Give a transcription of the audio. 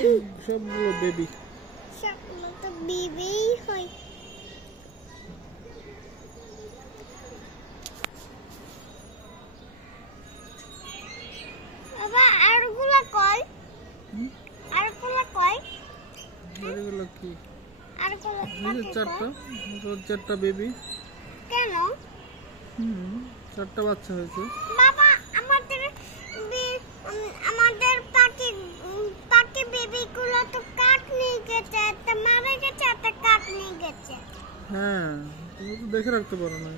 সবগুলো বেবি। সবগুলো তো বেবি হয়। বাবা আরগুলা কয়? আরগুলা কয়? আরগুলো কি? আরগুলা এই চারটা, চারটা বেবি। কেন? চারটা বাচ্চা হয়েছে। বাবা আমাদের আমাদের পাখি বেবিগুলো তো কাঠ নিয়ে গেছে, একটা মারা গেছে, একটা কাঠ নিয়ে গেছে। হ্যাঁ, তুমি তো দেখে রাখতে পারো না।